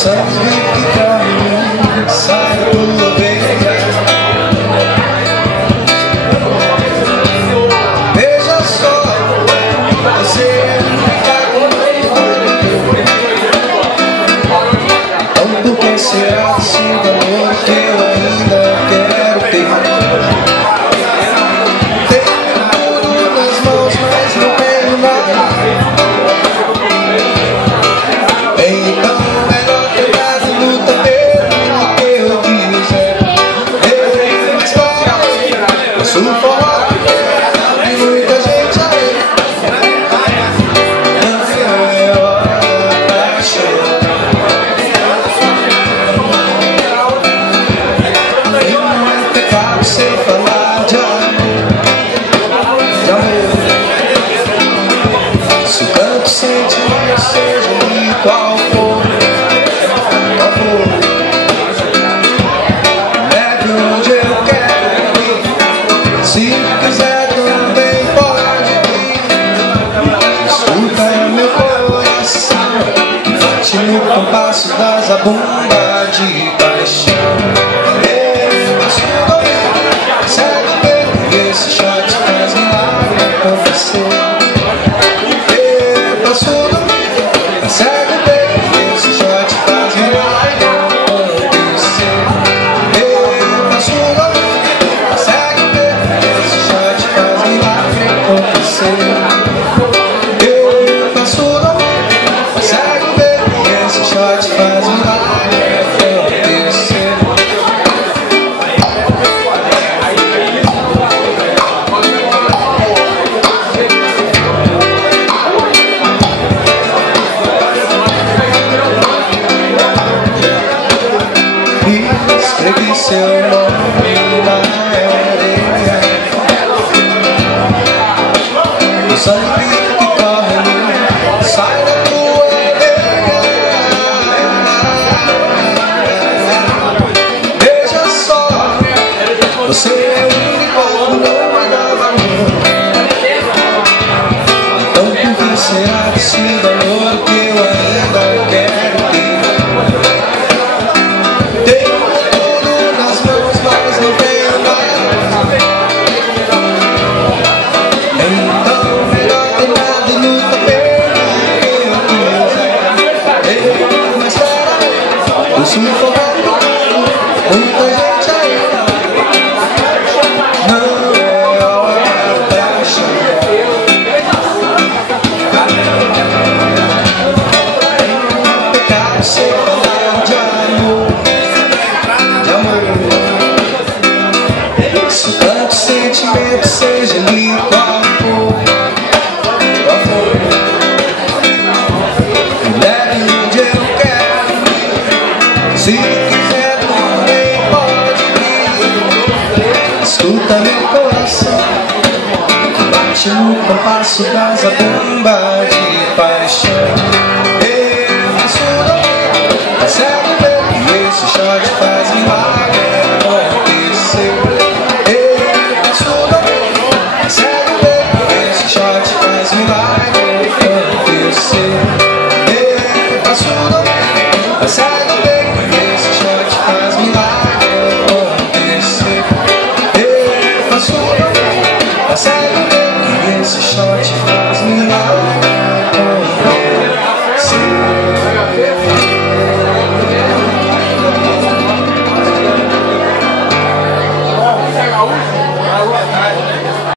sangue que corre sai da tua veia. Veja só, você fica comigo. Então por que será esse valor que eu ainda quero ter? Tenho tudo nas mãos, mas não tenho nada. Então o forró e muita gente aí. É hora da paixão. E não é pecado sem falar de amor, de amor. Se o canto sentimento seja ali qual for, qual for, leve onde eu quero. Se quiser também pode vir. Escuta meu coração, bate no compasso da zabumba de paixão. Segue o tempo, esse shot faz milagre acontecer. Passo domingo, segue o tempo, esse shot faz milagre acontecer. Passo domingo, segue o tempo. Eu faço domingo, segue o tempo, esse shot faz milagre acontecer. Escrevi seu nome na areia. O sangue que corre sai da tua veia. Veja só, você é o único, não vai dar valor. Então por que será esse valor que eu ainda quero ter? Tenho tudo nas mãos, mas não tenho nada. Eu sou forrado, muita gente aí. Não é hora da paixão. É pecado sem falar de amor, de amor. Se tanto sentimento seja ali qual for, qual for, leve onde eu quero. Se quiser também pode vir. Escuta meu coração, bate no compasso da zabumba de paixão.